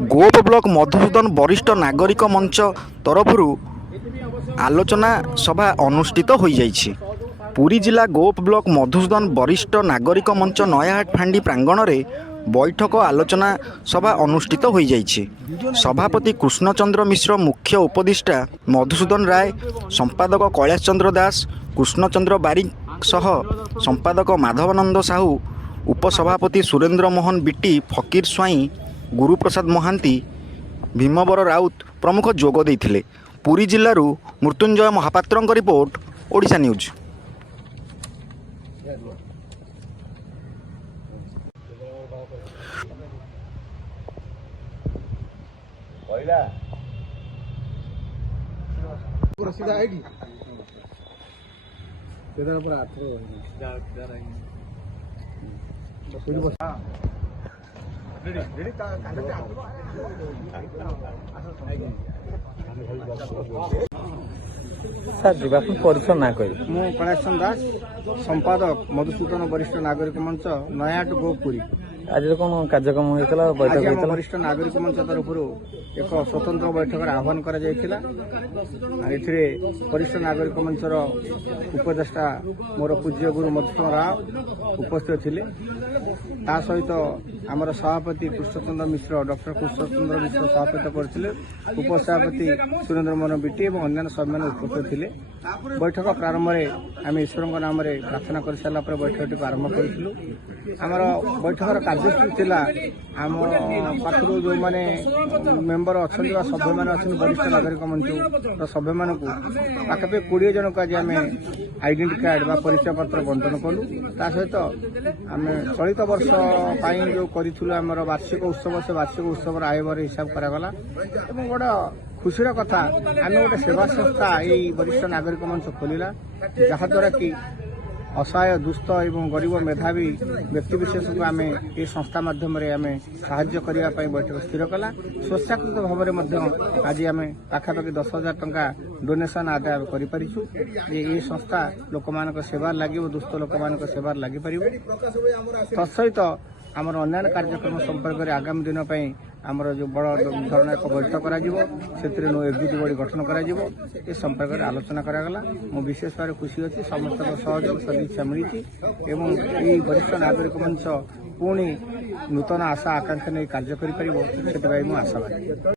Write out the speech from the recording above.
गोप block Madhusudan वरिष्ठ नागरिक मंच तरफ आलोचना सभा अनुष्ठित हो जाइछि। पुरी जिला गोप ब्लॉक मधुसूदन वरिष्ठ नागरिक मंच नयाहाट फांडी प्रांगण में बैठक आलोचना सभा अनुष्ठित हो जाइछि। सभापति कृष्णचंद्र मिश्र, मुख्य उपदेष्टा मधुसूदन राय, संपादक कैलाश चंद्र दास, कृष्णचंद्र बारिक सह संपादक माधवानंद साहू, उपसभापति सुरेंद्र मोहन बिटी, फकीर स्वाई, गुरुप्रसाद महांती, भीमवर राउत प्रमुख जोग देइथिले। पुरी जिल्लारू मृत्युंजय महापात्रଙ୍କ रिपोर्ट, ओडिशा न्यूज। सर जीवा परिचय ना कही मु कैलाश चंद्र दास, संपादक मधुसूदन वरिष्ठ नागरिक मंच नयाहाट गोपुरी। आज कौन कार्यक्रम होता बैठक होता? वरिष्ठ नागरिक मंच तरफ एक स्वतंत्र बैठक आह्वान कर वरिष्ठ नागरिक मंचर उपदेष्टा मोर पूज्य गुरु मधुसूदन राव उपस्थित थिले। ता सहित आमर सभापति कृष्णचंद्र मिश्र, डॉक्टर कृष्णचंद्र मिश्र सभापति करथिले। उपसभापति सुरेंद्र मोहन बिटी और अन्य सभ्य उपस्थित थिले। बैठक प्रारंभ में आम ईश्वर नाम प्रार्थना कर सारा बैठक आरंभ करूँ। आमर बैठकर कार्यसूची थिला आम पाखु जो मैंने मेम्बर अच्छा सभ्य मैंने अच्छे वरिष्ठ नागरिक मंच सभ्य मान पाखापी 20 जन को आज आम आइडेंटी कार्ड बा परिचय पत्र बंटन कलु। ता सहित आम चलित वर्ष जो कर वार्षिक उत्सव से वार्षिक उत्सव आयवर हिसाब करागला। गोटे खुशीर कथा आम गोटे सेवा संस्था यही वरिष्ठ नागरिक मंच खोलिला, जहाद्वारा कि असहाय दुष्ट एवं गरीब मेधावी व्यक्तिविशेष को आम ये संस्था माध्यम आम साहाय्य करने बैठक स्थिर कला। स्वेच्छाकृत भाव में आज आम पाखापाखि 10,000 टंका डोनेशन आदाय करूँ। ये संस्था लोक मान सेवार लगे, दुष्ट लोक मान सेवार लगी पार। तत्सहित आमर अन्य कार्यक्रम संपर्क में आगामी दिन आमर जो बड़ धरण एक बैठक एग्जिट बॉडी गठन कर संपर्क में आलोचना करागला। मु विशेष भाव खुशी अच्छी समस्त सहयोग सदिच्छा मिली एवं वरिष्ठ नागरिक मंच पुणी नूतन आशा आकांक्षा नहीं कार्य कर आशावादी।